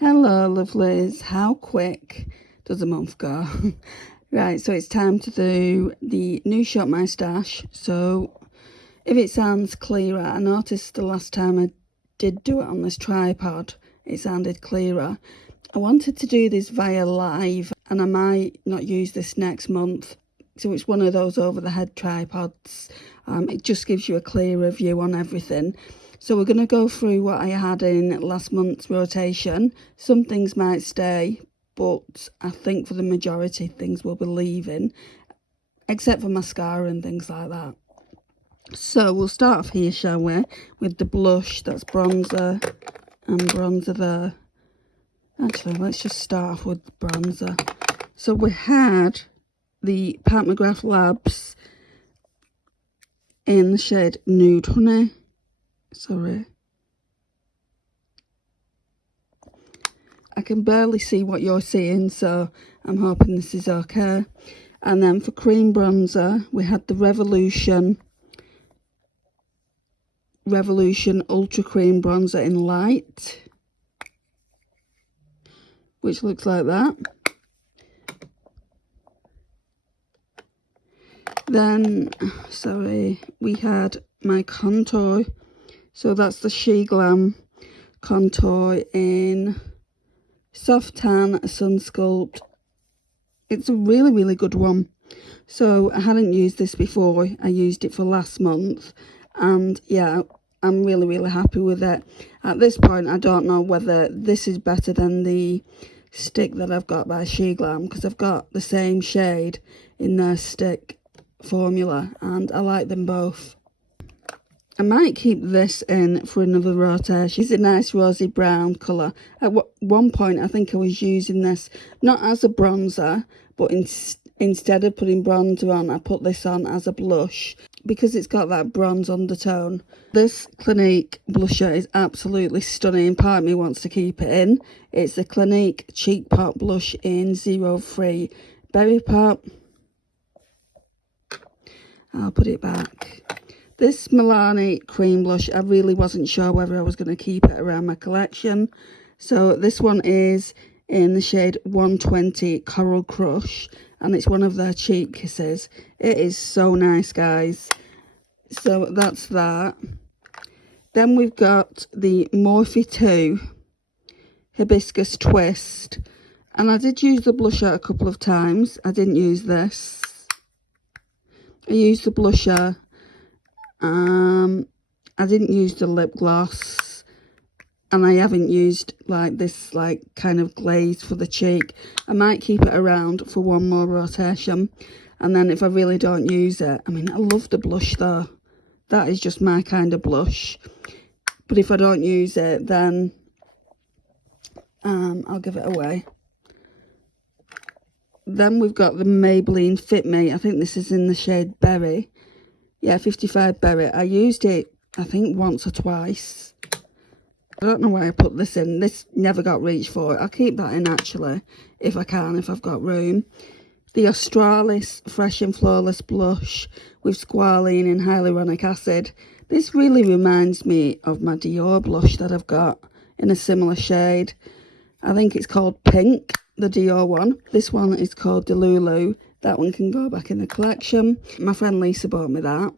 Hello lovelies, how quick does a month go? Right, so it's time to do the new Shop My Stash. So if it sounds clearer, I noticed the last time I did do it on this tripod, it sounded clearer. I wanted to do this via live and I might not use this next month. So it's one of those over the head tripods. It just gives you a clearer view on everything. So we're going to go through what I had in last month's rotation. Some things might stay, but I think for the majority things will be leaving, except for mascara and things like that. So we'll start off here, shall we, with the blush. That's bronzer and bronzer there. Actually, let's just start off with the bronzer. So we had the Pat McGrath Labs in the shade Nude Honey. Sorry. I can barely see what you're seeing, so I'm hoping this is okay. And then for cream bronzer, we had the Revolution Ultra Cream Bronzer in Light, which looks like that. Then, sorry, we had my contour. So that's the She Glam contour in Soft Tan Sun Sculpt. It's a really, really good one. So I hadn't used this before. I used it for last month. And yeah, I'm really, really happy with it. At this point, I don't know whether this is better than the stick that I've got by She Glam, because I've got the same shade in their stick formula and I like them both. I might keep this in for another rotation. It's a nice rosy brown colour. At one point I think I was using this not as a bronzer, but instead of putting bronzer on, I put this on as a blush because it's got that bronze undertone. This Clinique blusher is absolutely stunning. Part of me wants to keep it in. It's the Clinique Cheek Pop blush in 03 Berry Pop. I'll put it back. This Milani cream blush, I really wasn't sure whether I was going to keep it around my collection. So this one is in the shade 120 Coral Crush. And it's one of their cheek kisses. It is so nice, guys. So that's that. Then we've got the Morphe 2 Hibiscus Twist. And I did use the blusher a couple of times. I didn't use this. I used the blusher. I didn't use the lip gloss, and I haven't used like this kind of glaze for the cheek. I might keep it around for one more rotation, and then if I really don't use it, I mean, I love the blush though. That is just my kind of blush. But if I don't use it, then I'll give it away. Then we've got the Maybelline Fit Me. I think this is in the shade Berry. Yeah, 55 Berry. I used it, I think, once or twice. I don't know why I put this in. This never got reached for. I'll keep that in, actually, if I can, if I've got room. The Australis Fresh and Flawless Blush with squalene and hyaluronic acid. This really reminds me of my Dior blush that I've got in a similar shade. I think it's called Pink, the Dior one. This one is called Delulu. That one can go back in the collection. My friend Lisa bought me that.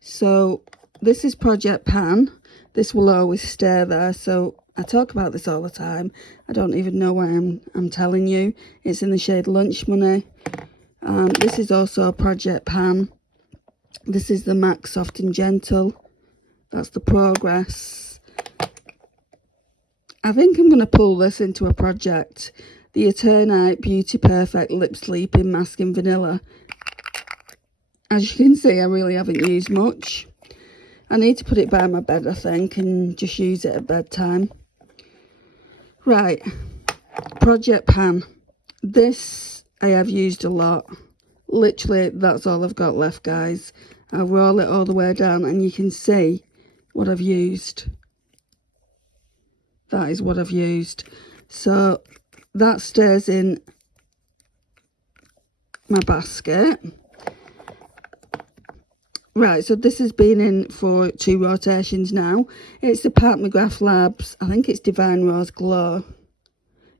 So this is Project Pan. This will always stay there. So I talk about this all the time. I don't even know why I'm telling you. It's in the shade Lunch Money. This is also Project Pan. This is the MAC Soft and Gentle. That's the Progress. I think I'm going to pull this into a project. The Eternite Beauty Perfect Lip Sleeping Mask in Vanilla. As you can see, I really haven't used much. I need to put it by my bed, I think, and just use it at bedtime. Right, Project Pan. This I have used a lot. Literally, that's all I've got left, guys. I'll roll it all the way down and you can see what I've used. That is what I've used. So that stays in my basket. Right, so this has been in for 2 rotations now. It's the Pat McGrath Labs. I think it's Divine Rose Glow.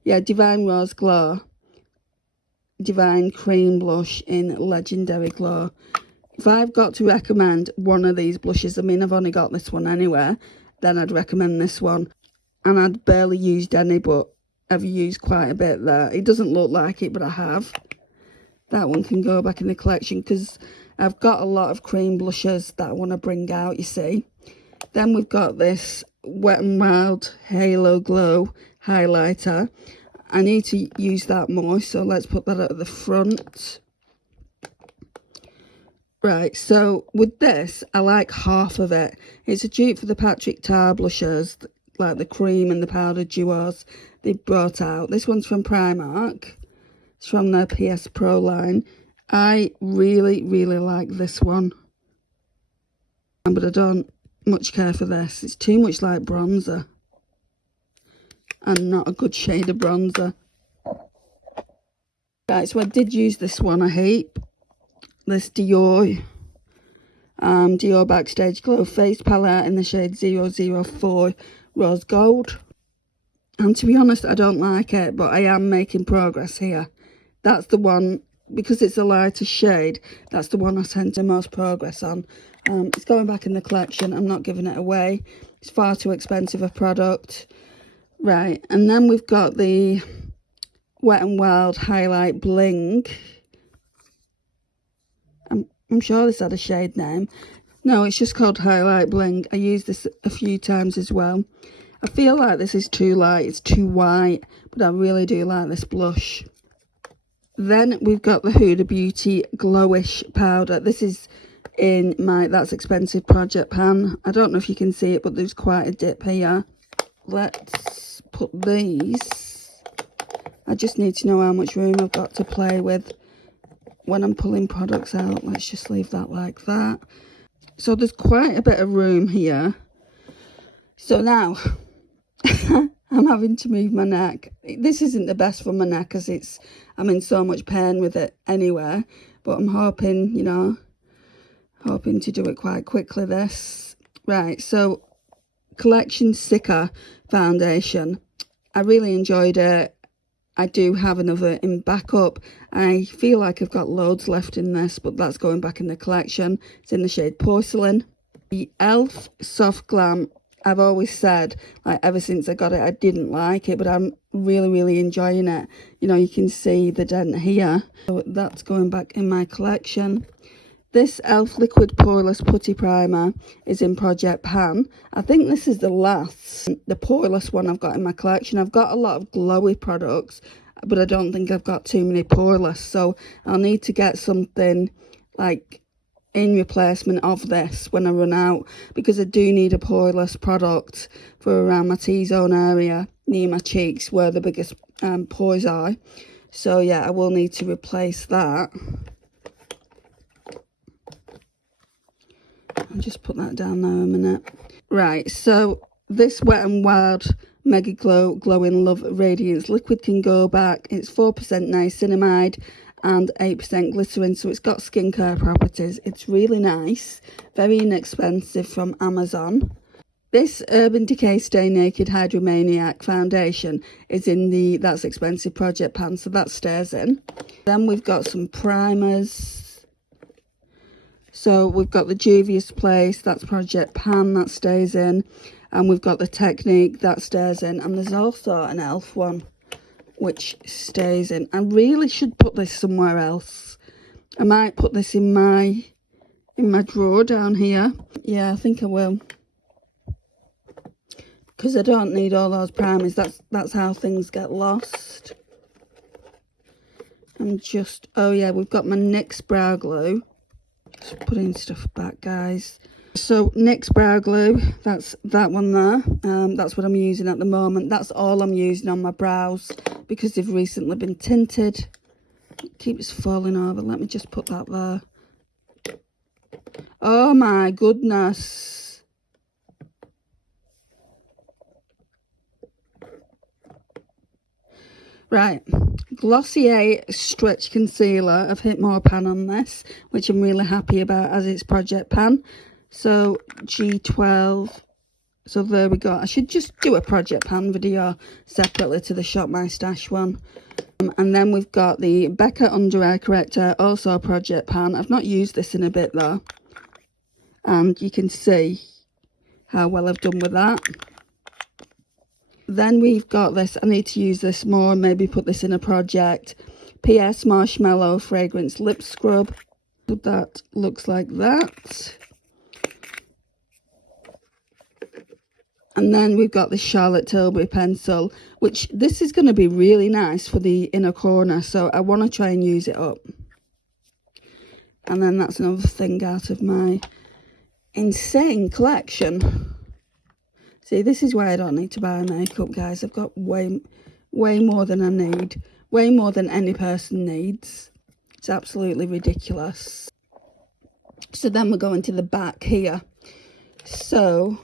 Yeah, Divine Rose Glow. Divine Cream Blush in Legendary Glow. If I've got to recommend one of these blushes, I mean, I've only got this one anyway, then I'd recommend this one. And I'd barely used any, but I've used quite a bit there. It doesn't look like it, but I have. That one can go back in the collection because I've got a lot of cream blushes that I want to bring out, you see. Then we've got this Wet n Wild Halo Glow highlighter. I need to use that more, so let's put that at the front. Right, so with this, I like half of it. It's a dupe for the Patrick Tar blushers, like the cream and the powder duos they brought out. This one's from Primark. It's from their PS Pro line. I really, really like this one. But I don't much care for this. It's too much like bronzer. And not a good shade of bronzer. Right, so I did use this one a heap. This Dior Backstage Glow Face Palette in the shade 004 Rose Gold. And to be honest, I don't like it, but I am making progress here. That's the one, because it's a lighter shade, that's the one I tend to most progress on. It's going back in the collection. I'm not giving it away. It's far too expensive a product. Right, and then we've got the Wet n Wild Highlight Bling. I'm sure this had a shade name. No, it's just called Highlight Bling. I used this a few times as well. I feel like this is too light, it's too white, but I really do like this blush. Then we've got the Huda Beauty Glowish Powder. This is in my That's Expensive project pan. I don't know if you can see it, but there's quite a dip here. Let's put these. I just need to know how much room I've got to play with when I'm pulling products out. Let's just leave that like that. So there's quite a bit of room here. So now I'm having to move my neck. This isn't the best for my neck because I'm in so much pain with it anyway. But I'm hoping, you know, hoping to do it quite quickly this. Right, so Collection Sicker foundation. I really enjoyed it. I do have another in backup. I feel like I've got loads left in this, but that's going back in the collection. It's in the shade Porcelain. The e.l.f. Soft Glam, I've always said, like ever since I got it, I didn't like it, but I'm really, really enjoying it. You know, you can see the dent here. So that's going back in my collection. This e.l.f. Liquid Poreless Putty Primer is in Project Pan. I think this is the poreless one I've got in my collection. I've got a lot of glowy products, but I don't think I've got too many poreless. So I'll need to get something like in replacement of this when I run out, because I do need a poreless product for around my T-zone area, near my cheeks, where the biggest pores are. So yeah, I will need to replace that. I'll just put that down there a minute. Right, so this Wet n Wild Mega Glow Glowing Love Radiance Liquid can go back. It's 4% niacinamide and 8% glycerin, so it's got skincare properties. It's really nice, very inexpensive, from Amazon. This Urban Decay Stay Naked Hydromaniac foundation is in the That's Expensive project pan, so that stays in. Then we've got some primers. So we've got the Juvia's Place, that's Project Pan, that stays in. And we've got the Technique, that stays in. And there's also an e.l.f. one, which stays in. I really should put this somewhere else. I might put this in my drawer down here. Yeah, I think I will. Because I don't need all those primers. That's how things get lost. I'm just, oh yeah, we've got my NYX Brow Glue. Just putting stuff back, guys. So NYX Brow Glue, that's that one there. That's what I'm using at the moment. That's all I'm using on my brows because they've recently been tinted. It keeps falling over. Let me just put that there. Oh my goodness. Right, Glossier Stretch Concealer. I've hit more pan on this, which I'm really happy about as it's Project Pan. So G12 So there we go. I should just do a project pan video separately to the Shop My Stash one. And then we've got the Becca Under Eye Corrector, also a project pan. I've not used this in a bit though. And you can see how well I've done with that. Then we've got this. I need to use this more, maybe put this in a project. PS Marshmallow Fragrance Lip Scrub. That looks like that. And then we've got the Charlotte Tilbury pencil, which this is going to be really nice for the inner corner. So I want to try and use it up. And then that's another thing out of my insane collection. See, this is why I don't need to buy makeup, guys. I've got way more than I need. Way more than any person needs. It's absolutely ridiculous. So then we're going to the back here. So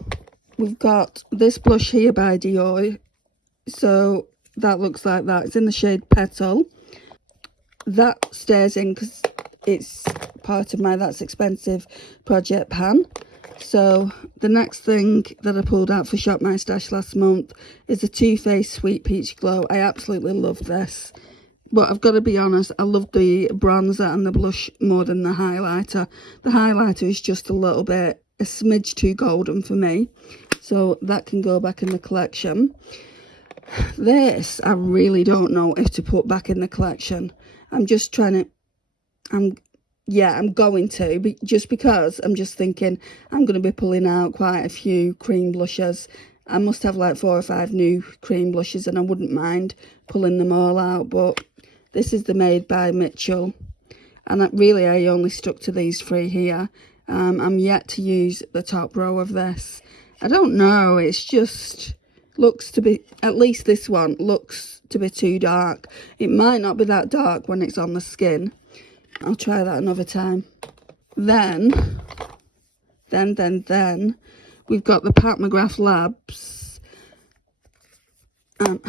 we've got this blush here by Dior. So that looks like that. It's in the shade Petal. That stays in because it's part of my That's Expensive project pan. So the next thing that I pulled out for Shop My Stash last month is the Too Faced Sweet Peach Glow. I absolutely love this. But I've got to be honest, I love the bronzer and the blush more than the highlighter. The highlighter is just a smidge too golden for me. So that can go back in the collection. This, I really don't know if to put back in the collection. I'm just trying to, I'm going to, but just because I'm just thinking I'm going to be pulling out quite a few cream blushes. I must have like 4 or 5 new cream blushes and I wouldn't mind pulling them all out. But this is the Made by Mitchell. And I only stuck to these 3 here. I'm yet to use the top row of this. I don't know, it's just looks to be, at least this one looks to be too dark. It might not be that dark when it's on the skin. I'll try that another time. Then we've got the Pat McGrath Labs.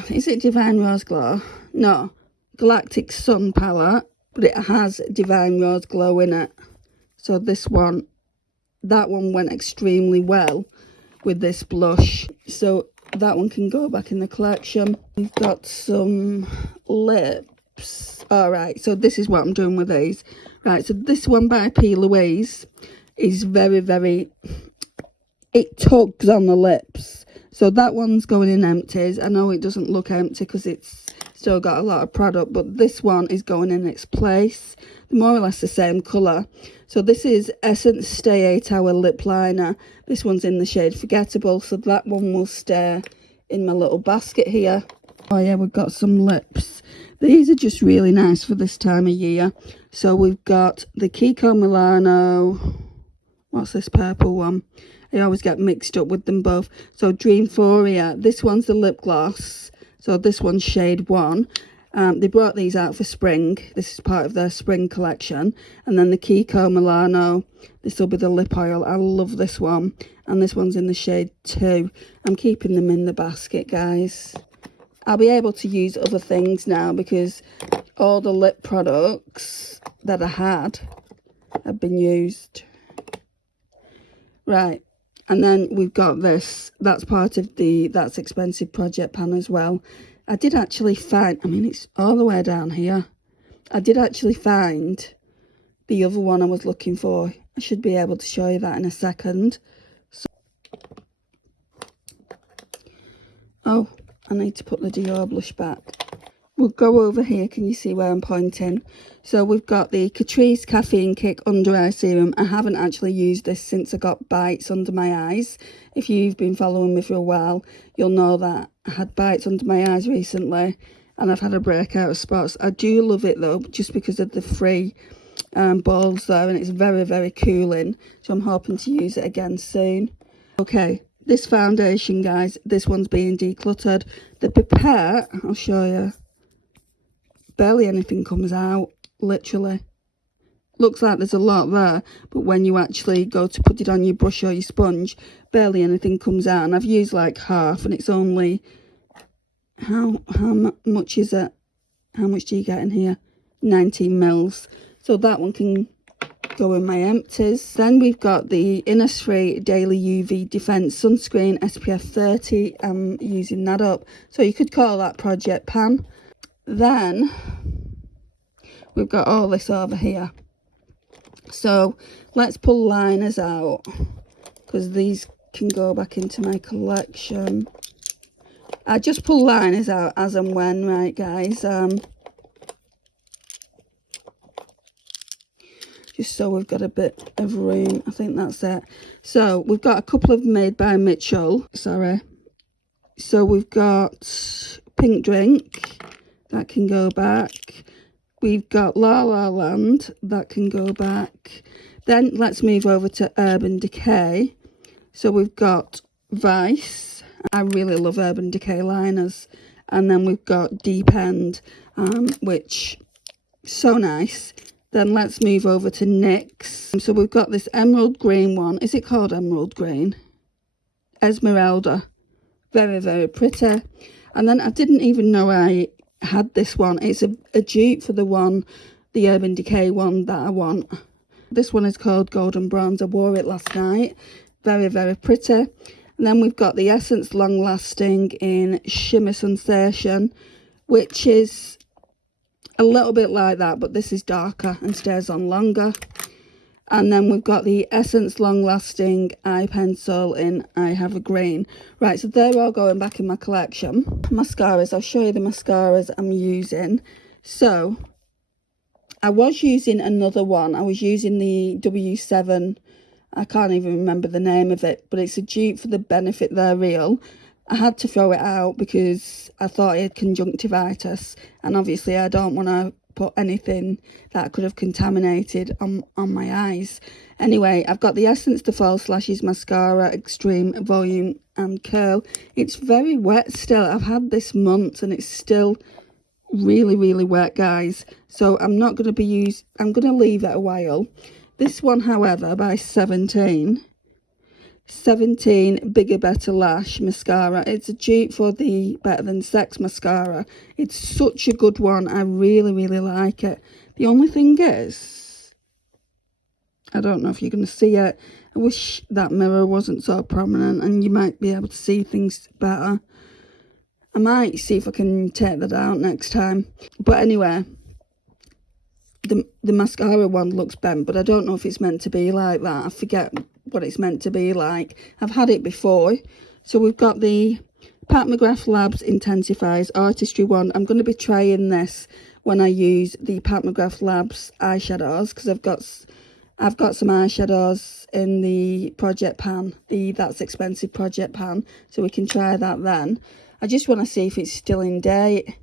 Is it Divine Rose Glow? No, Galactic Sun palette, but it has Divine Rose Glow in it. So this one, that one went extremely well with this blush. So that one can go back in the collection. We've got some lips. Alright, so this is what I'm doing with these. Right, so this one by P. Louise is very, very, it tugs on the lips. So that one's going in empties. I know it doesn't look empty because it's still got a lot of product, but this one is going in its place. More or less the same colour. So this is Essence Stay 8 Hour Lip Liner. This one's in the shade Forgettable, so that one will stay in my little basket here. Oh yeah, we've got some lips. These are just really nice for this time of year. So we've got the Kiko Milano. What's this purple one? I always get mixed up with them both. So Dreamphoria. This one's the lip gloss. So this one's shade 1. They brought these out for spring. This is part of their spring collection. And then the Kiko Milano. This will be the lip oil. I love this one. And this one's in the shade 2. I'm keeping them in the basket, guys. I'll be able to use other things now because all the lip products that I had have been used. Right. And then we've got this. That's part of the That's Expensive project pan as well. I did actually find, I mean, it's all the way down here. I did actually find the other one I was looking for. I should be able to show you that in a second. So, oh, I need to put the Dior blush back. We'll go over here. Can you see where I'm pointing? So we've got the Catrice Caffeine Kick Under Eye Serum. I haven't actually used this since I got bites under my eyes. If you've been following me for a while, you'll know that I had bites under my eyes recently and I've had a breakout of spots. I do love it though, just because of the free balls there, and it's very, very cooling. So I'm hoping to use it again soon. Okay, this foundation, guys, this one's being decluttered. The Pipette, I'll show you. Barely anything comes out, literally. Looks like there's a lot there, but when you actually go to put it on your brush or your sponge, barely anything comes out. And I've used like half, and it's only, how much is it? How much do you get in here? 19 mils. So that one can go in my empties. Then we've got the Innisfree Daily UV Defense Sunscreen SPF 30. I'm using that up. So you could call that Project Pan. Then we've got all this over here. So let's pull liners out, because these can go back into my collection. I just pull liners out as and when, right guys, just so we've got a bit of room. I think that's it. So we've got a couple of Made by Mitchell, sorry. So we've got Pink Drink, that can go back. We've got La La Land, that can go back. Then let's move over to Urban Decay. So we've got Vice. I really love Urban Decay liners. And then we've got Deep End, which so nice. Then let's move over to NYX. So we've got this emerald green one. Is it called emerald green? Esmeralda. Very, very pretty. And then I didn't even know I had this one. It's a dupe for the Urban Decay one that I want. This one is called Golden Bronze. I wore it last night. Very, very pretty. And then we've got the Essence Long Lasting in Shimmer Sensation, which is a little bit like that, but this is darker and stays on longer. And then we've got the Essence Long Lasting Eye Pencil in I Have a Green. Right, so they're all going back in my collection. Mascaras, I'll show you the mascaras I'm using. So I was using another one. I was using the W7. I can't even remember the name of it, but it's a dupe for the Benefit They're Real. I had to throw it out because I thought it had conjunctivitis, and obviously I don't want to put anything that could have contaminated on my eyes. Anyway, I've got the Essence to False Lashes Mascara Extreme Volume and Curl. It's very wet still. I've had this months and it's still really, really wet, guys. So I'm not going to I'm going to leave it a while. This one, however, by 17 Bigger Better Lash Mascara. It's a dupe for the Better Than Sex mascara. It's such a good one. I really, really like it. The only thing is, I don't know if you're going to see it. I wish that mirror wasn't so prominent and you might be able to see things better. I might see if I can take that out next time. But anyway, the mascara one looks bent, but I don't know if it's meant to be like that. I forget what it's meant to be like. I've had it before. So we've got the Pat McGrath Labs Intensifies Artistry one. I'm going to be trying this when I use the Pat McGrath Labs eyeshadows, because I've got some eyeshadows in the Project Pan, the That's Expensive Project Pan, so we can try that then. I just want to see if it's still in date.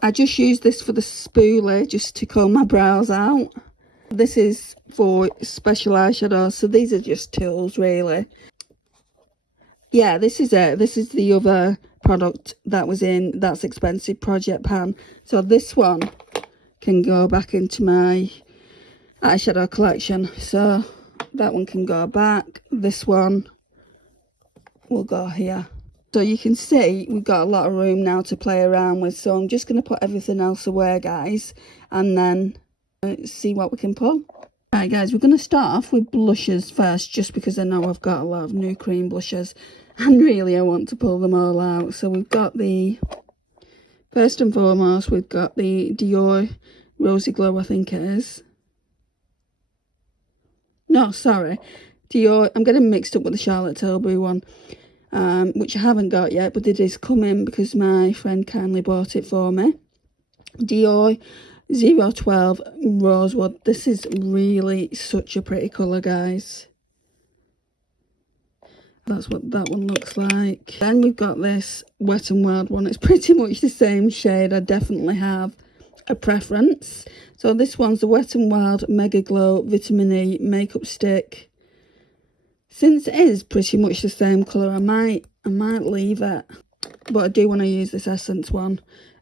I just use this for the spoolie, just to comb my brows out. This is for special eyeshadows, so these are just tools, really. Yeah, this is it. This is the other product that was in That's Expensive Project Pan. So this one can go back into my eyeshadow collection. So that one can go back. This one will go here. So you can see we've got a lot of room now to play around with. So I'm just going to put everything else away, guys, and then see what we can pull. Right, guys, we're going to start off with blushes first, just because I know I've got a lot of new cream blushes and really I want to pull them all out. So we've got first and foremost, we've got the Dior Rosy Glow, I think it is. No, sorry, Dior, I'm getting mixed up with the Charlotte Tilbury one, which I haven't got yet, but it is coming because my friend kindly bought it for me. Dior 012 Rosewood. This is really such a pretty colour, guys. That's what that one looks like. Then we've got this Wet n Wild one. It's pretty much the same shade. I definitely have a preference. So this one's the Wet n Wild Mega Glow Vitamin E Makeup Stick. Since it is pretty much the same colour, I might leave it. But I do want to use this Essence one.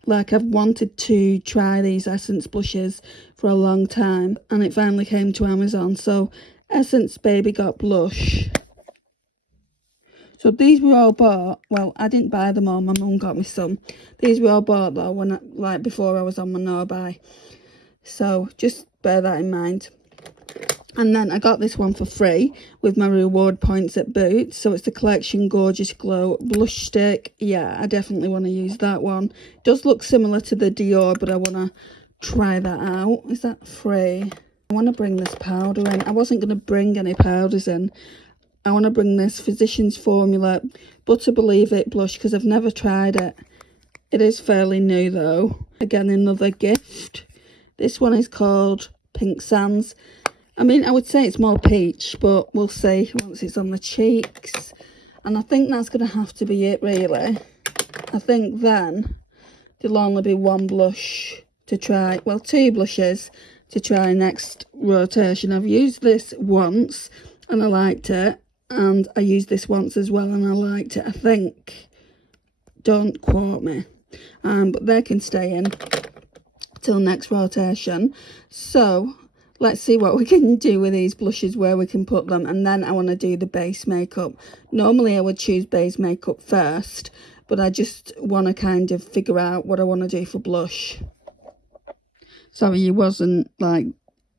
Like, I've wanted to try these Essence blushes for a long time, and it finally came to Amazon. So Essence Baby Got Blush. So these were all bought, well, I didn't buy them all, my mum got me some. These were all bought though, before I was on my no buy. So just bear that in mind. And then I got this one for free with my reward points at Boots. So it's the Collection Gorgeous Glow Blush Stick. Yeah, I definitely want to use that one. It does look similar to the Dior, but I want to try that out. Is that free? I want to bring this powder in. I wasn't going to bring any powders in. I want to bring this Physicians Formula Butter Believe It blush because I've never tried it. It is fairly new though. Again, another gift. This one is called Pink Sands. I mean, I would say it's more peach, but we'll see once it's on the cheeks. And I think that's going to have to be it, really. I think then there'll only be one blush to try. Well, two blushes to try next rotation. I've used this once and I liked it. And I used this once as well and I liked it, I think. Don't quote me. But they can stay in till next rotation. So let's see what we can do with these blushes, where we can put them, and then I want to do the base makeup. Normally I would choose base makeup first, but I just want to kind of figure out what I want to do for blush. Sorry, you wasn't like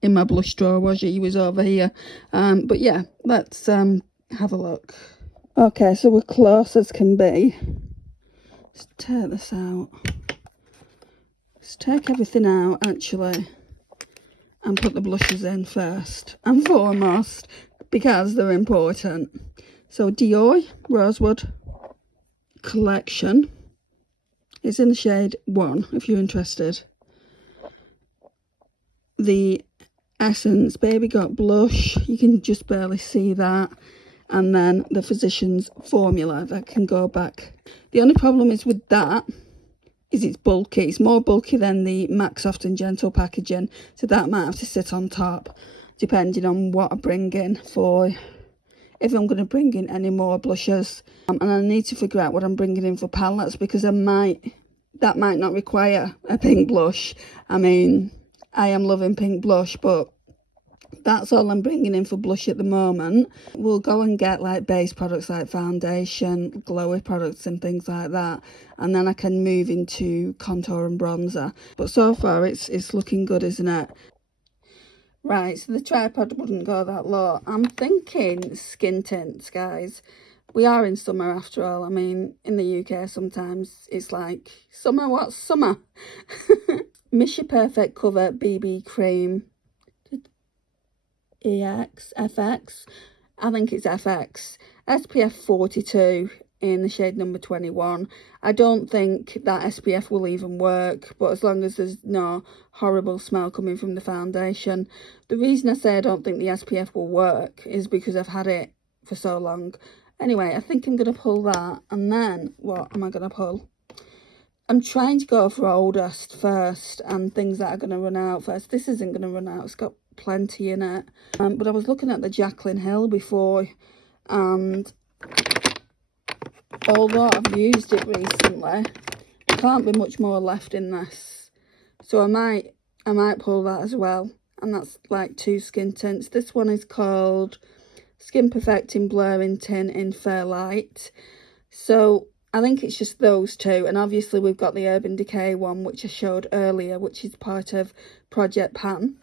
in my blush drawer, was you? You was over here. But yeah, let's have a look. Okay, so we're close as can be. Let's take this out. Let's take everything out actually and put the blushes in first and foremost because they're important. So Dior Rosewood Collection is in the shade 1 if you're interested. The Essence Baby Got Blush, you can just barely see that. And then the Physicians Formula that can go back. The only problem is with that is it's bulky. It's more bulky than the MAC Soft and Gentle packaging, so that might have to sit on top depending on what I bring in for, if I'm going to bring in any more blushes. And I need to figure out what I'm bringing in for palettes, because that might not require a pink blush. I mean, I am loving pink blush, but that's all I'm bringing in for blush at the moment. We'll go and get like base products like foundation, glowy products and things like that, and then I can move into contour and bronzer. But so far it's looking good, isn't it? Right, so the tripod wouldn't go that low. I'm thinking skin tints, guys. We are in summer after all. I mean, in the UK sometimes it's like, summer, what's summer? Mission Perfect Cover BB Cream FX. I think it's FX. SPF 42 in the shade number 21. I don't think that SPF will even work, but as long as there's no horrible smell coming from the foundation. The reason I say I don't think the SPF will work is because I've had it for so long. Anyway, I think I'm going to pull that, and then what am I going to pull? I'm trying to go for oldest first and things that are going to run out first. This isn't going to run out. It's got plenty in it. But I was looking at the Jaclyn Hill before, and although I've used it recently, there can't be much more left in this. So I might pull that as well. And that's like 2 skin tints. This one is called Skin Perfecting Blurring Tint in Fair Light. So I think it's just those 2, and obviously we've got the Urban Decay one, which I showed earlier, which is part of Project Pan.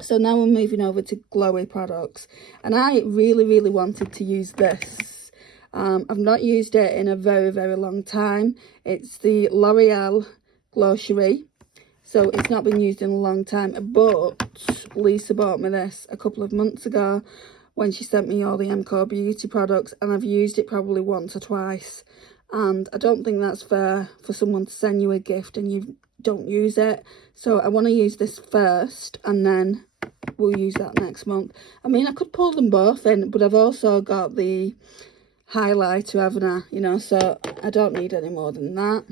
So now we're moving over to glowy products, and I really wanted to use this. I've not used it in a very long time. It's the L'Oreal Glow Cherie, so it's not been used in a long time, but Lisa bought me this a couple of months ago when she sent me all the MCO Beauty products, and I've used it probably once or twice. And I don't think that's fair for someone to send you a gift and you don't use it. So I want to use this first, and then we'll use that next month. I mean, I could pull them both in, but I've also got the highlighter, haven't I? You know, so I don't need any more than that.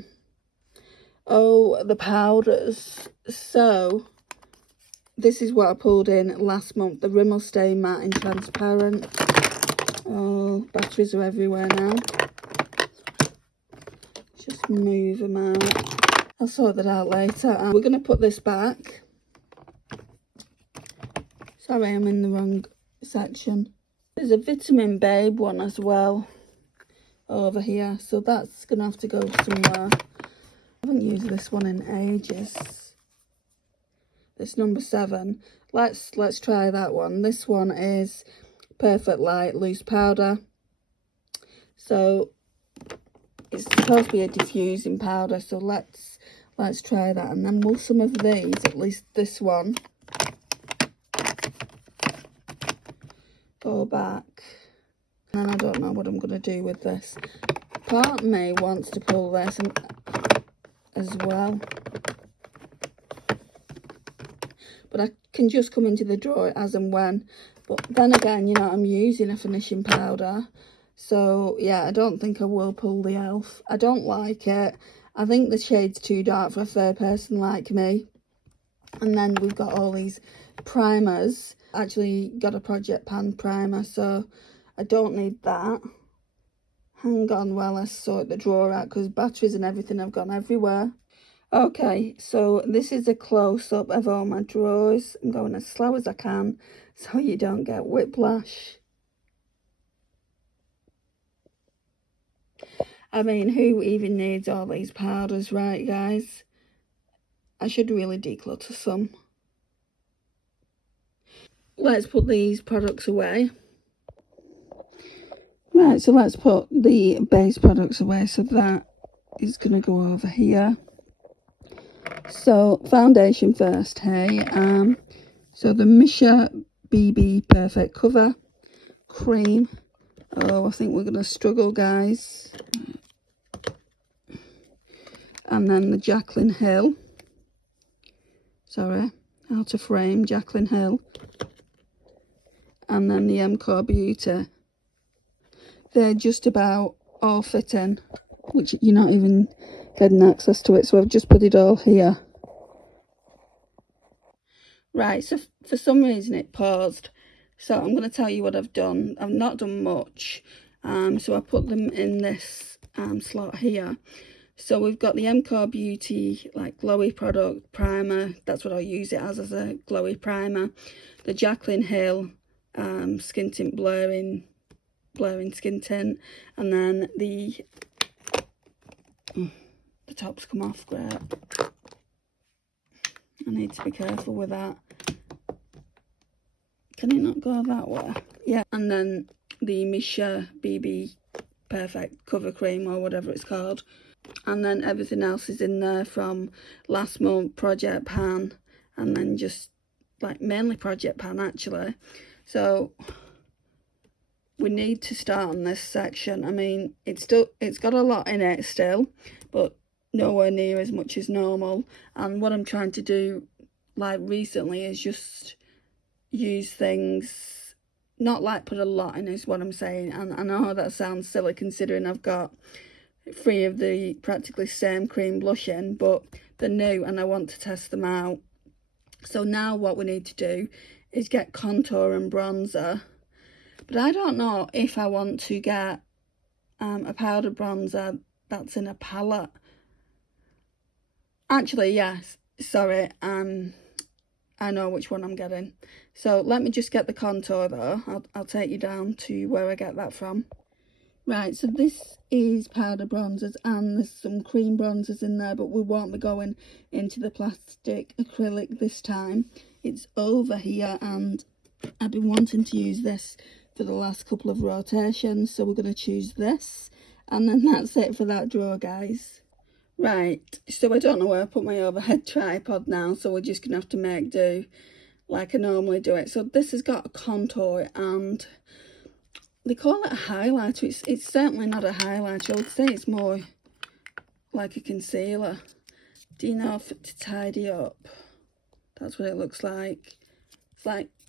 Oh, the powders. So this is what I pulled in last month. The Rimmel Stay Matte in Transparent. Oh, batteries are everywhere now. Just move them out. I'll sort that out later. We're going to put this back. Sorry, I'm in the wrong section. There's a Vitamin Babe one as well over here, so that's going to have to go somewhere. I haven't used this one in ages. It's number 7. Let's try that one. This one is Perfect Light Loose Powder. So it's supposed to be a diffusing powder, so let's try that. And then will some of these, at least this one, go back? And I don't know what I'm going to do with this. Part of me wants to pull this as well, but I can just come into the drawer as and when. But then again, you know, I'm using a finishing powder, so yeah, I don't think I will pull the e.l.f. I don't like it. I think the shade's too dark for a fair person like me. And then we've got all these primers. Actually got a Project Pan primer, so I don't need that. Hang on while I sort the drawer out, because batteries and everything have gone everywhere. Okay, so this is a close-up of all my drawers. I'm going as slow as I can so you don't get whiplash. I mean, who even needs all these powders, right, guys? I should really declutter some. Let's put these products away. Right, so let's put the base products away. So that is going to go over here. So foundation first, hey. So the Missha BB Perfect Cover Cream. Oh, I think we're going to struggle, guys. And then the Jaclyn Hill. Sorry, out of frame, Jaclyn Hill. And then the MCore Beauty. They're just about all fit in, which you're not even getting access to it. So I've just put it all here. Right, so for some reason it paused. So I'm going to tell you what I've done. I've not done much. So I put them in this slot here. So we've got the MCore Beauty like glowy product primer. That's what I'll use it as a glowy primer. The Jaclyn Hill skin tint blurring skin tint, and then the top's come off. Great. I need to be careful with that. Can it not go that way? Yeah. And then the Missha BB Perfect Cover Cream, or whatever it's called. And then everything else is in there from last month, Project Pan, and then just like mainly Project Pan actually. So we need to start on this section. I mean, it's got a lot in it still, but nowhere near as much as normal. And what I'm trying to do like recently is just use things, not like put a lot in, is what I'm saying. And I know that sounds silly considering I've got 3 of the practically same cream blush in, but they're new and I want to test them out. So now what we need to do is get contour and bronzer. But I don't know if I want to get a powder bronzer that's in a palette. Actually, yes, sorry, I know which one I'm getting. So let me just get the contour though. I'll take you down to where I get that from. Right, so this is powder bronzers, and there's some cream bronzers in there, but we won't be going into the plastic acrylic this time. It's over here, and I've been wanting to use this for the last couple of rotations, so we're going to choose this, and then that's it for that drawer, guys. Right, so I don't know where I put my overhead tripod now, so we're just going to have to make do like I normally do it. So this has got a contour, and they call it a highlighter. It's certainly not a highlighter. I would say it's more like a concealer. Do you know, to tidy up? That's what it looks like.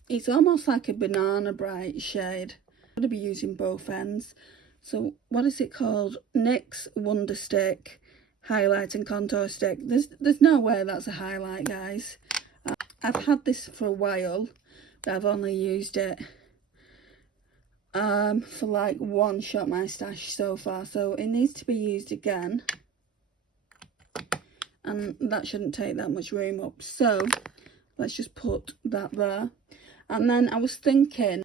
It's almost like a banana bright shade. I'm going to be using both ends. So what is it called? NYX Wonder Stick Highlight and Contour Stick. There's no way that's a highlight, guys. I've had this for a while, but I've only used it for like one Shop My Stash so far, so it needs to be used again, and that shouldn't take that much room up. So let's just put that there. And then I was thinking,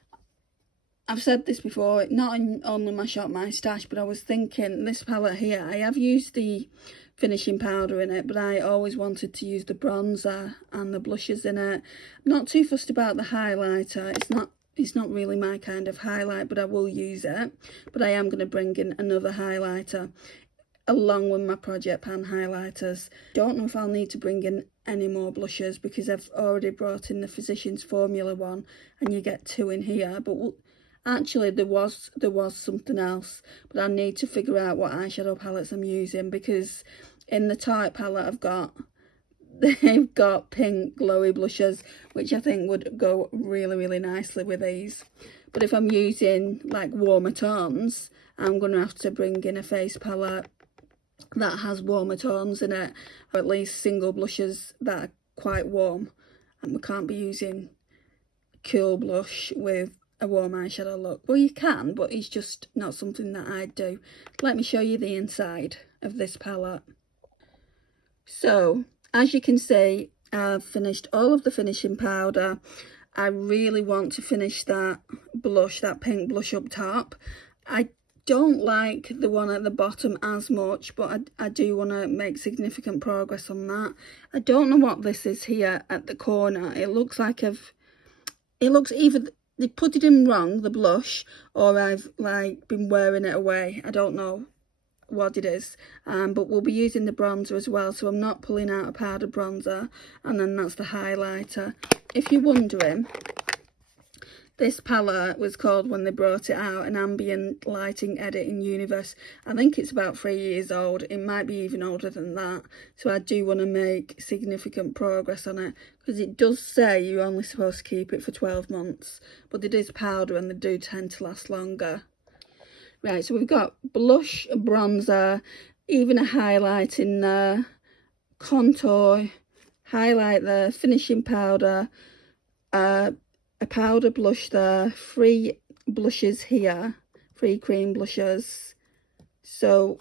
I've said this before, not in only my Shop My Stash, but I was thinking this palette here, I have used the finishing powder in it, but I always wanted to use the bronzer and the blushes in it. I'm not too fussed about the highlighter. It's not really my kind of highlight, but I will use it. But I am going to bring in another highlighter along with my Project Pan highlighters. Don't know if I'll need to bring in any more blushes because I've already brought in the Physicians Formula one, and you get 2 in here. But actually there was something else, but I need to figure out what eyeshadow palettes I'm using, because in the Tarte palette they've got pink glowy blushes, which I think would go really nicely with these. But if I'm using like warmer tones, I'm going to have to bring in a face palette that has warmer tones in it, or at least single blushes that are quite warm. And we can't be using cool blush with a warm eyeshadow look. Well, you can, but it's just not something that I'd do. Let me show you the inside of this palette. So as you can see, I've finished all of the finishing powder. I really want to finish that blush, that pink blush up top. I don't like the one at the bottom as much, but I do want to make significant progress on that. I don't know what this is here at the corner. It looks like it looks either they put it in wrong, the blush, or I've like been wearing it away. I don't know what it is, but we'll be using the bronzer as well, so I'm not pulling out a powder bronzer. And then that's the highlighter. If you're wondering, this palette was called, when they brought it out, an ambient lighting edit in Universe. I think it's about 3 years old. It might be even older than that. So I do want to make significant progress on it, because it does say you're only supposed to keep it for 12 months. But it is powder and they do tend to last longer. Right, so we've got blush, bronzer, even a highlight in there, contour, highlight there, finishing powder, a powder blush there, 3 blushes here, 3 cream blushes. So,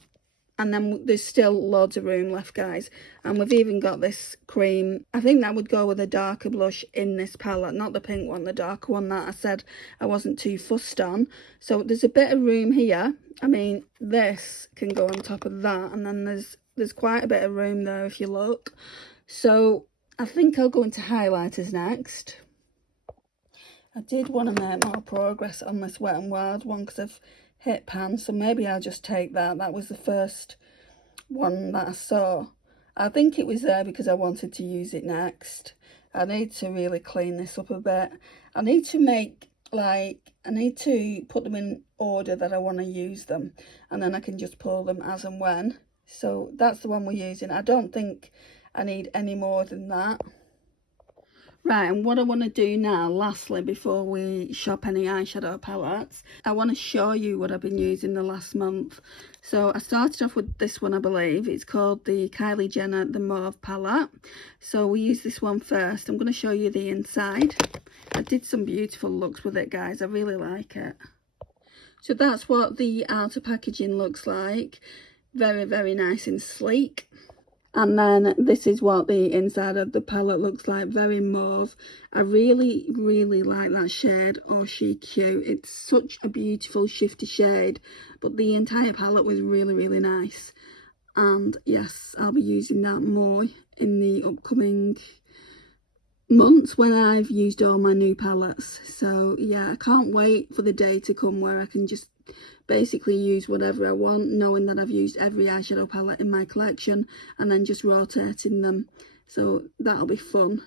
and then there's still loads of room left, guys. And we've even got this cream. I think that would go with a darker blush in this palette, not the pink one, the darker one that I said I wasn't too fussed on. So there's a bit of room here. I mean, this can go on top of that, and then there's quite a bit of room there if you look. So I think I'll go into highlighters next. I did want to make more progress on this Wet n Wild one because I've hit pan, so maybe I'll just take that. That was the first one that I saw. I think it was there because I wanted to use it next. I need to really clean this up a bit. I need to put them in order that I want to use them, and then I can just pull them as and when. So that's the one we're using. I don't think I need any more than that. Right, and what I want to do now, lastly, before we shop any eyeshadow palettes, I want to show you what I've been using the last month. So I started off with this one, I believe. It's called the Kylie Jenner The Mauve palette. So we use this one first. I'm going to show you the inside. I did some beautiful looks with it, guys. I really like it. So that's what the outer packaging looks like. Very nice and sleek. And then this is what the inside of the palette looks like, very mauve. I really like that shade, Oh She Cute. It's such a beautiful shifty shade, but the entire palette was really nice. And yes, I'll be using that more in the upcoming months when I've used all my new palettes. So yeah, I can't wait for the day to come where I can just basically use whatever I want, knowing that I've used every eyeshadow palette in my collection and then just rotating them. So that'll be fun.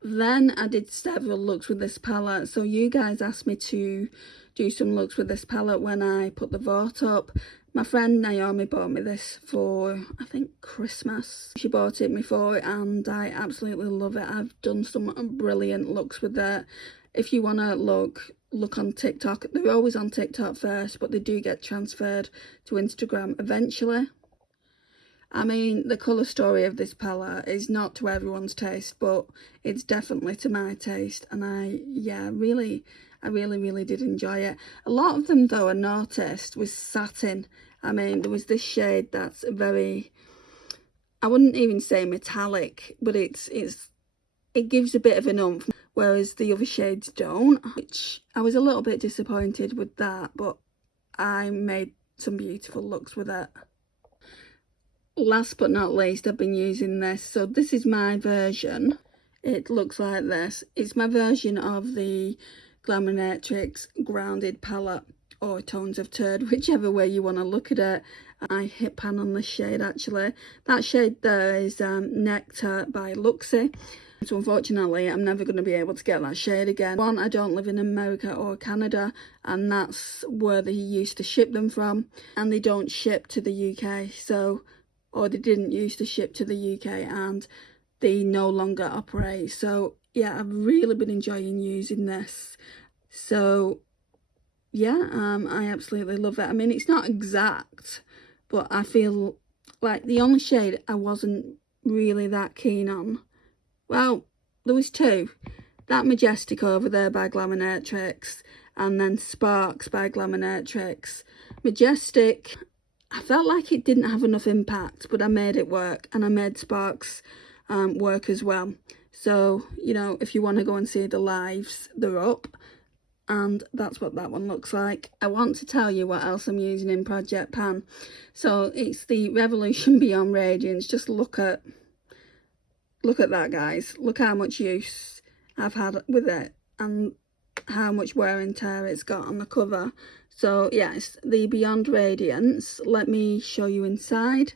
Then I did several looks with this palette. So you guys asked me to do some looks with this palette when I put the vote up. My friend Naomi bought me this for, I think, Christmas. She bought it me for it and I absolutely love it. I've done some brilliant looks with it. If you want to look on TikTok, they're always on TikTok first, but they do get transferred to Instagram eventually. I mean, the colour story of this palette is not to everyone's taste, but it's definitely to my taste, and I really did enjoy it. A lot of them, though, I noticed was satin. I mean, there was this shade that's very, I wouldn't even say metallic, but it gives a bit of an oomph, whereas the other shades don't, which I was a little bit disappointed with that, but I made some beautiful looks with it. last but not least, I've been using this. So this is my version. It looks like this. It's my version of the Glamanatrix Grounded palette, or Tones of Turd, whichever way you want to look at it. I hit pan on this shade actually. That shade there is Nectar by Luxie. So unfortunately I'm never going to be able to get that shade again. One, I don't live in America or Canada, and that's where they used to ship them from, and they don't ship to the UK, so, or they didn't used to ship to the UK, and they no longer operate. So yeah, I've really been enjoying using this. So yeah, I absolutely love it. I mean, it's not exact, but I feel like the only shade I wasn't really that keen on, well, there was two. That Majestic over there by Glamanatrix, and then Sparks by Glamanatrix. Majestic, I felt like it didn't have enough impact, but I made it work, and I made Sparks work as well. So, you know, if you want to go and see the lives, they're up. And that's what that one looks like. I want to tell you what else I'm using in Project Pan. So it's the Revolution Beyond Radiance. Just look at that, guys. Look how much use I've had with it, and how much wear and tear it's got on the cover. So yes, the Beyond Radiance. Let me show you inside.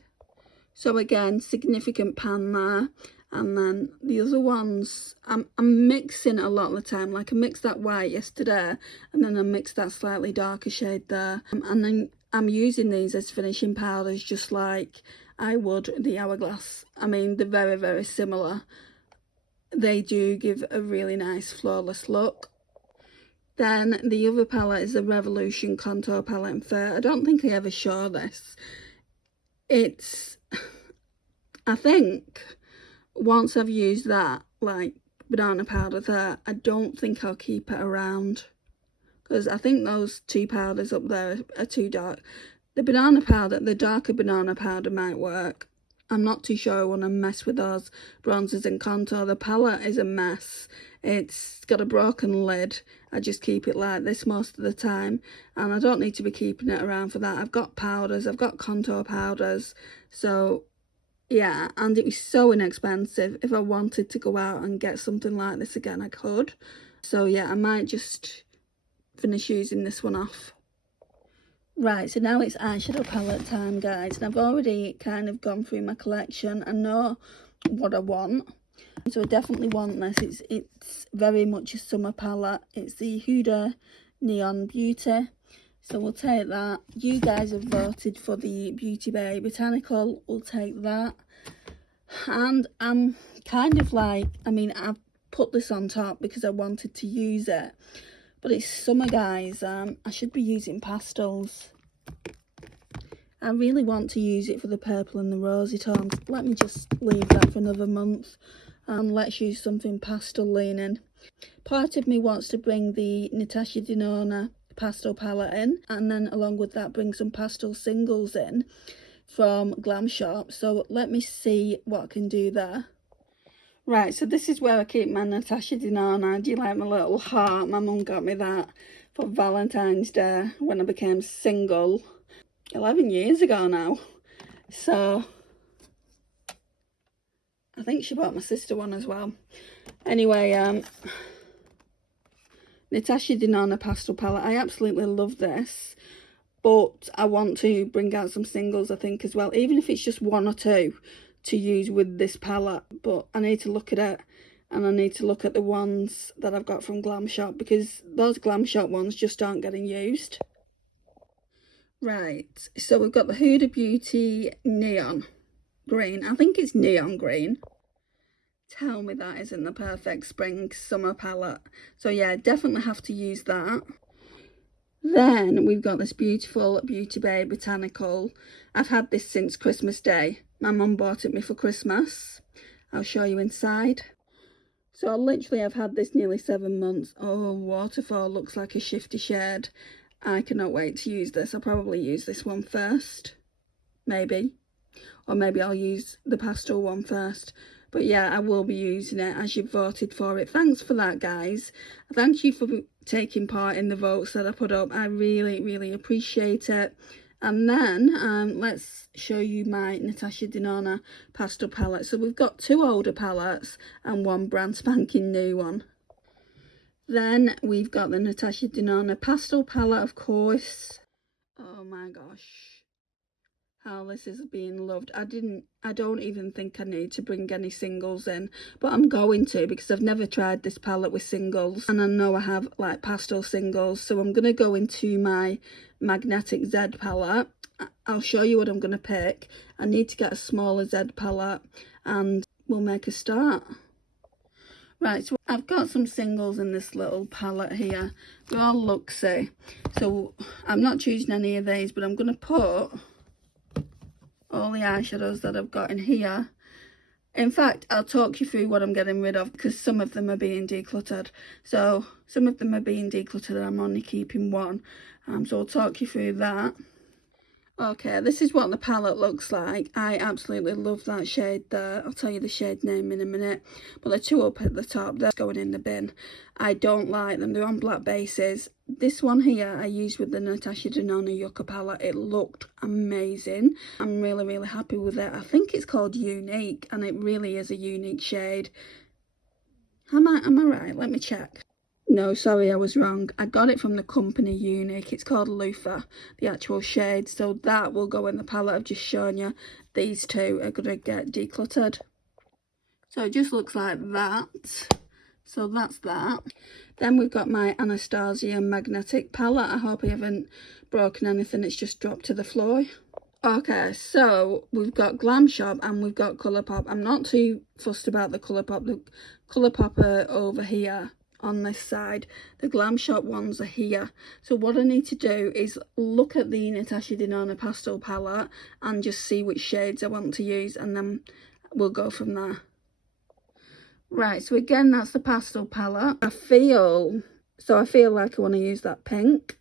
So again, significant pan there. And then the other ones, I'm mixing a lot of the time. Like I mixed that white yesterday, and then I mixed that slightly darker shade there. And then I'm using these as finishing powders, just like I would the Hourglass. I mean, they're very, very similar. They do give a really nice flawless look. Then the other palette is the Revolution Contour Palette in Fair. I don't think I ever show this. It's, I think, once I've used that, like banana powder there, I don't think I'll keep it around, because I think those two powders up there are too dark. The banana powder, the darker banana powder might work. I'm not too sure I want to mess with those bronzers and contour. The palette is a mess. It's got a broken lid. I just keep it like this most of the time, and I don't need to be keeping it around for that. I've got powders, I've got contour powders, so yeah, and it was so inexpensive. If I wanted to go out and get something like this again, I could. So yeah, I might just finish using this one off. Right, so now it's eyeshadow palette time, guys, and I've already kind of gone through my collection. I know what I want, so I definitely want this. It's very much a summer palette. It's the Huda Neon Beauty, so we'll take that. You guys have voted for the Beauty Bay Botanical. We'll take that. And I'm kind of like, I mean, I've put this on top because I wanted to use it, but it's summer, guys. I should be using pastels. I really want to use it for the purple and the rosy tones. Let me just leave that for another month, and let's use something pastel leaning. Part of me wants to bring the Natasha Denona pastel palette in, and then along with that bring some pastel singles in from Glamshop. So let me see what I can do there. Right, so this is where I keep my Natasha Denona. Do you like my little heart? My mum got me that for Valentine's Day when I became single 11 years ago now. So I think she bought my sister one as well. Anyway, Natasha Denona pastel palette. I absolutely love this, but I want to bring out some singles, I think, as well, even if it's just one or two to use with this palette. But I need to look at it, and I need to look at the ones that I've got from Glamshop, because those Glamshop ones just aren't getting used. Right, so we've got the Huda Beauty Neon Green. I think it's neon green. Tell me that isn't the perfect spring summer palette. So yeah, definitely have to use that. Then we've got this beautiful Beauty Bay Botanical. I've had this since Christmas Day. My mum bought it me for Christmas. I'll show you inside. So literally I've had this nearly 7 months. Oh, Waterfall looks like a shifty shade. I cannot wait to use this. I'll probably use this one first. Maybe. Or maybe I'll use the pastel one first. But yeah, I will be using it as you've voted for it. Thanks for that, guys. Thank you for taking part in the votes that I put up. I really, really appreciate it. And then let's show you my Natasha Denona pastel palette. So we've got 2 older palettes and 1 brand spanking new one. Then we've got the Natasha Denona pastel palette, of course. Oh my gosh, how this is being loved. I don't even think I need to bring any singles in, but I'm going to, because I've never tried this palette with singles, and I know I have like pastel singles. So I'm going to go into my magnetic Z palette. I'll show you what I'm going to pick. I need to get a smaller Z palette and we'll make a start. Right, so I've got some singles in this little palette here. They're all Luxie. So I'm not choosing any of these, but I'm going to put all the eyeshadows that I've got in here. In fact, I'll talk you through what I'm getting rid of, because some of them are being decluttered. So some of them are being decluttered and I'm only keeping one. So I'll talk you through that. Okay, this is what the palette looks like. I absolutely love that shade there. I'll tell you the shade name in a minute. But the 2 up at the top, they're going in the bin. I don't like them. They're on black bases. This one here I used with the Natasha Denona Yucca palette. It looked amazing. I'm really, really happy with it. I think it's called Unique, and it really is a unique shade. Am I right? Let me check. No, sorry, I was wrong. I got it from the company Unique. It's called Loofah, the actual shade. So that will go in the palette I've just shown you. These 2 are going to get decluttered. So it just looks like that. So that's that. Then we've got my Anastasia magnetic palette. I hope I haven't broken anything. It's just dropped to the floor. Okay, so we've got Glamshop and we've got Colourpop. I'm not too fussed about the Colourpop. The Colourpop are over here on this side. The Glamshop ones are here. So what I need to do is look at the Natasha Denona pastel palette and just see which shades I want to use, and then we'll go from there. Right, so again, that's the pastel palette. I feel like I want to use that pink.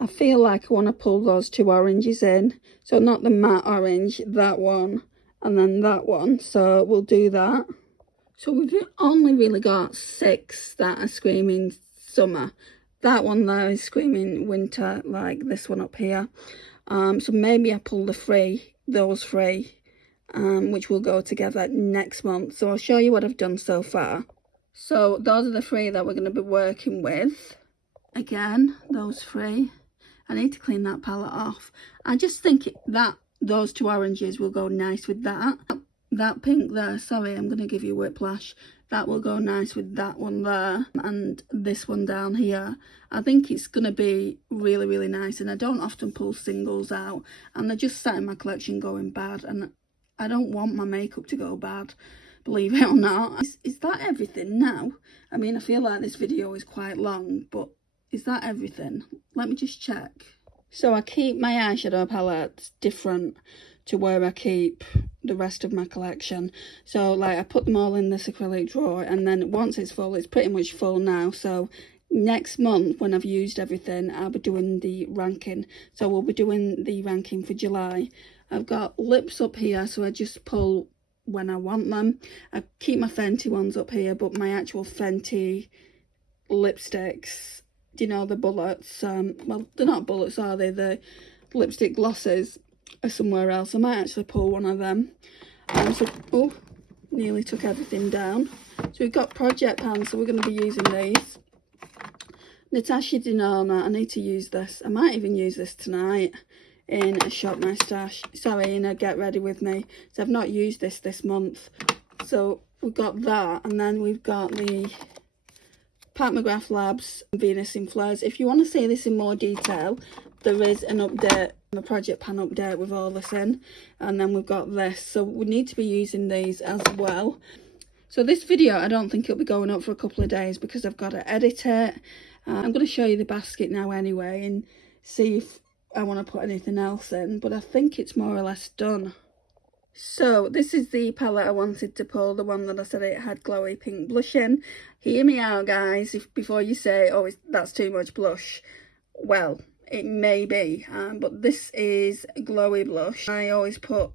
I feel like I want to pull those 2 oranges in. So not the matte orange, that one, and then that one. So we'll do that. So we've only really got 6 that are screaming summer. That one there is screaming winter, like this one up here. So maybe I pull those 3, which will go together next month. So I'll show you what I've done so far. So those are the 3 that we're going to be working with. Again, those 3. I need to clean that palette off. I just think that those 2 oranges will go nice with that. That pink there, sorry, I'm going to give you whiplash. That will go nice with that one there and this one down here. I think it's going to be really, really nice, and I don't often pull singles out, and they're just sat in my collection going bad, and I don't want my makeup to go bad, believe it or not. Is that everything now? I mean, I feel like this video is quite long, but is that everything? Let me just check. So I keep my eyeshadow palettes different to where I keep the rest of my collection. So like I put them all in this acrylic drawer, and then once it's full, it's pretty much full now. So next month, when I've used everything, I'll be doing the ranking. So we'll be doing the ranking for July. I've got lips up here, so I just pull when I want them. I keep my Fenty ones up here, but my actual Fenty lipsticks, do you know, the bullets, well, they're not bullets, are they? The lipstick glosses are somewhere else. I might actually pull one of them. Oh, nearly took everything down. So we've got project pans, so we're going to be using these. Natasha Denona, I need to use this. I might even use this tonight in a shop my stash. Sorry, in a get ready with me. So I've not used this month. So we've got that, and then we've got the Pat McGrath Labs Venus in Flares. If you want to see this in more detail, there is an update, a project pan update with all this in, and then we've got this. So we need to be using these as well. So this video, I don't think it'll be going up for a couple of days because I've got to edit it. I'm going to show you the basket now anyway and see if I want to put anything else in, but I think it's more or less done. So this is the palette I wanted to pull, the one that I said it had glowy pink blush in. Hear me out, guys, before you say, oh, that's too much blush. Well, it may be, but this is glowy blush. I always put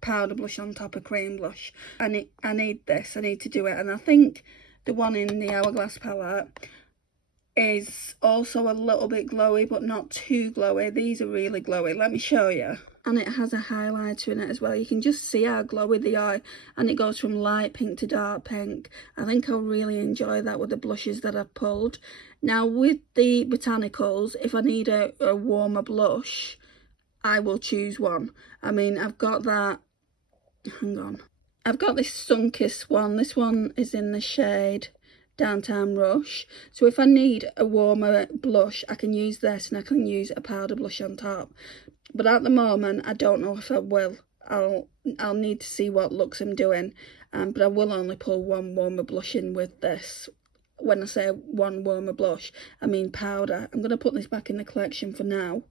powder blush on top of cream blush. I need this, I need to do it, and I think the one in the Hourglass palette, is also a little bit glowy, but not too glowy. These are really glowy. Let me show you. And it has a highlighter in it as well. You can just see how glowy they are, and it goes from light pink to dark pink. I think I'll really enjoy that with the blushes that I've pulled. Now with the botanicals, if I need a warmer blush, I will choose one. I mean, I've got that, hang on. I've got this Sunkissed one. This one is in the shade Downtown Rush. So if I need a warmer blush, I can use this, and I can use a powder blush on top. But at the moment, I don't know if I will. I'll need to see what looks I'm doing. But I will only pull one warmer blush in with this. When I say one warmer blush, I mean powder. I'm going to put this back in the collection for now.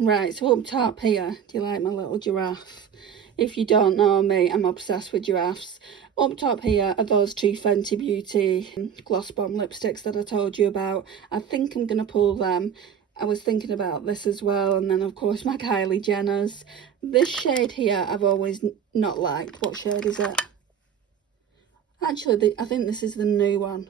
Right, so up top here, do you like my little giraffe? If you don't know me, I'm obsessed with giraffes. Up top here are those two Fenty Beauty Gloss Bomb lipsticks that I told you about. I think I'm going to pull them. I was thinking about this as well, and then of course my Kylie Jenner's. This shade here I've always not liked. What shade is it? Actually, I think this is the new one.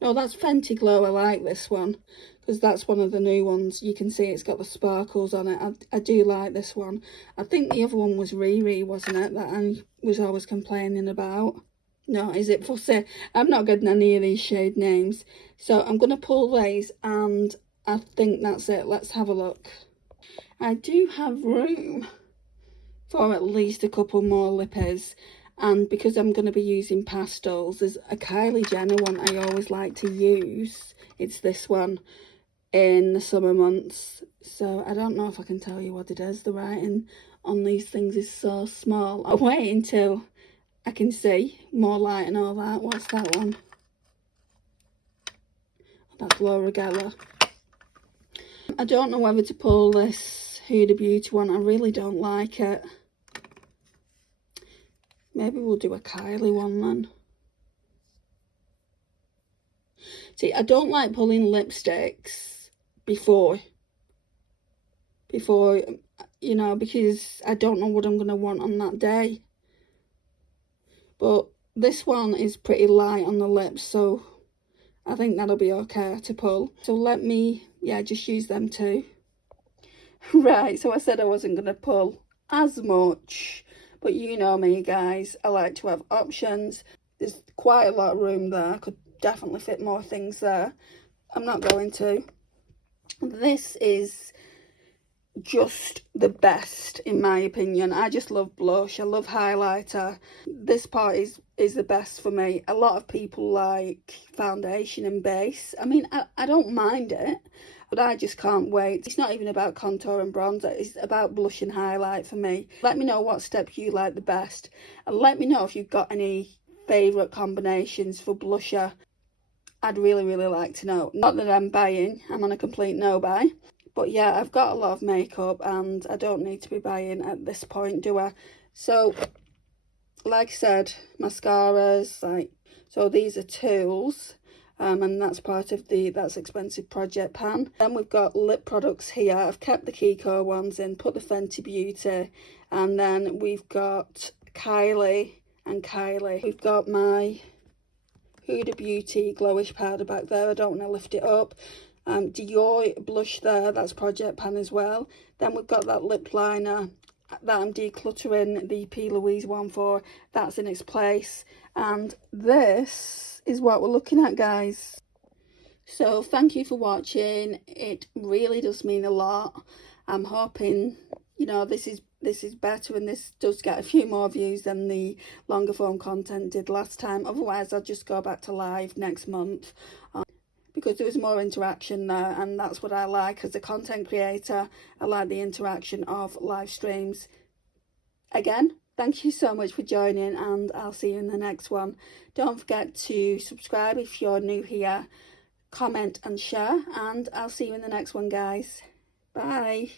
No, that's Fenty Glow. I like this one because that's one of the new ones. You can see it's got the sparkles on it. I do like this one. I think the other one was Riri, wasn't it, that I was always complaining about? No, is it Fussy? I'm not getting any of these shade names. So I'm going to pull these, and I think that's it. Let's have a look. I do have room for at least a couple more lippies, and because I'm going to be using pastels, there's a Kylie Jenner one I always like to use. It's this one in the summer months. So I don't know if I can tell you what it is. The writing on these things is so small. I'll wait until I can see more light and all that. What's that one? That's Laura Geller. I don't know whether to pull this Huda Beauty one. I really don't like it. Maybe we'll do a Kylie one then. See, I don't like pulling lipsticks before, you know, because I don't know what I'm going to want on that day. But this one is pretty light on the lips, so I think that'll be okay to pull. So let me, yeah, just use them too. Right, so I said I wasn't going to pull as much, but you know me, guys. I like to have options. There's quite a lot of room there. I could definitely fit more things there. I'm not going to. This is just the best in my opinion. I just love blush. I love highlighter. This part is the best for me. A lot of people like foundation and base. I mean, I don't mind it, but I just can't wait. It's not even about contour and bronzer. It's about blush and highlight for me. Let me know what step you like the best, and let me know if you've got any favourite combinations for blusher. I'd really like to know. Not that I'm buying. I'm on a complete no buy. But yeah, I've got a lot of makeup and I don't need to be buying at this point, do I? So, like I said, mascaras, like, so these are tools. And that's part of the That's Expensive project pan. Then we've got lip products here. I've kept the Kiko ones in, put the Fenty Beauty. And then we've got Kylie and Kylie. We've got my Huda Beauty glowish powder back there. I don't want to lift it up. Dior blush there, that's project pan as well. Then we've got that lip liner that I'm decluttering the P. Louise one for. That's in its place. And this is what we're looking at, guys. So thank you for watching. It really does mean a lot. I'm hoping, you know, this is better and this does get a few more views than the longer form content did last time. Otherwise I'll just go back to live next month, because there was more interaction there, and that's what I like as a content creator. I like the interaction of live streams. Again, thank you so much for joining, and I'll see you in the next one. Don't forget to subscribe if you're new here, comment and share, and I'll see you in the next one, guys. Bye.